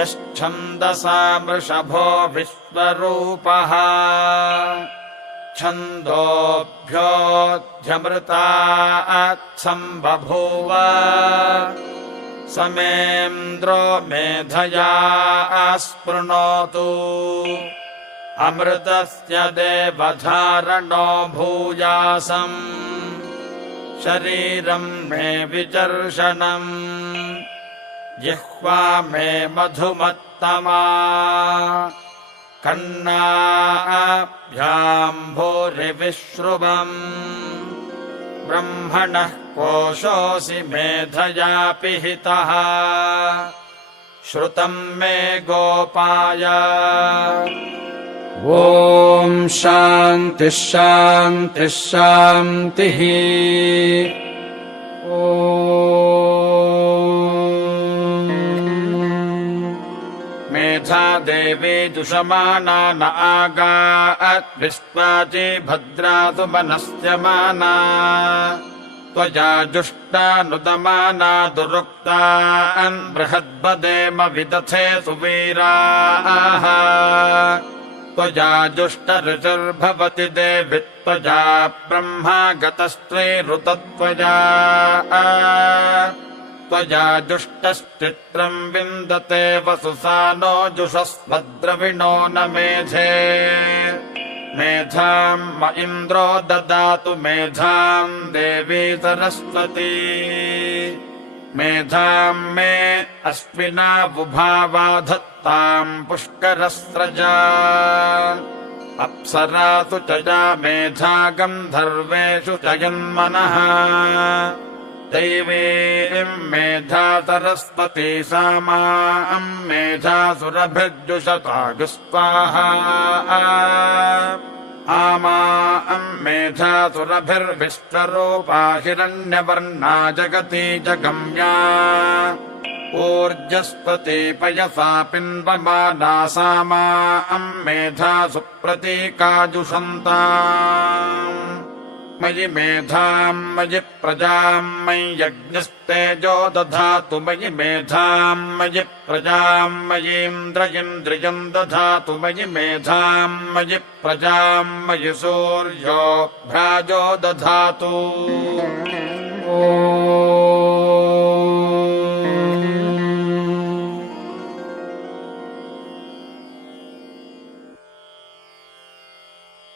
यश्छन्दसा वृषभो विश्वरूपः छन्दोभ्योऽध्यमृतात्सम्बभूव समेन्द्रो मेधया स्पृणोतु अमृतस्य देवधारणो भूयासम् शरीरं मे विचर्षणम् जिह्वा मे मधुमत्तमा कर्णाभ्याम् भूरिविश्रुवम् ब्रह्मणः कोशोऽसि मेधया पिहितः श्रुतम् मे गोपाय ॐ शान्तिः शान्तिः शान्तिः मेधा देवी जुषमाना न आगात् विश्वाची भद्रासु मनस्यमाना त्वया जुष्टानुदमाना दुरुक्तान् बृहद्बदेम विदथे सुवीराः त्वया जुष्टऋषिर्भवति देवि त्वया ब्रह्मा गतस्त्रीरुतत्वया त्वया जुष्टश्चित्रम् विन्दते वसुसानो जुषस्वद्रविणो न मेधे मेधाम् म इन्द्रो ददातु मेधाम् देवी सरस्वती मेधाम् मे अश्विना बुभावा धत्ताम् पुष्करस्रजा अप्सरासु च या मेधा गन्धर्वेषु च यन्मनः दैवीम् मेधा सरस्वती सा माम् मेधासुरभिर्जुषतागुस्वाहा आमाम् मेधासुरभिर्विश्वरूपा हिरण्यवर्णा जगती जगम्या ऊर्जस्पति पयसा पिन्वमाना सा माम् मेधासु प्रतीकाजुषन्ताम् मयि मेधाम् मयि प्रजाम् मयि यज्ञस्तेजो दधातु मयि मेधाम् मयि प्रजाम् मयीन्द्रियम् दधातु मयि मेधाम् मयि प्रजाम् मयि सूर्यो भ्राजो दधातु।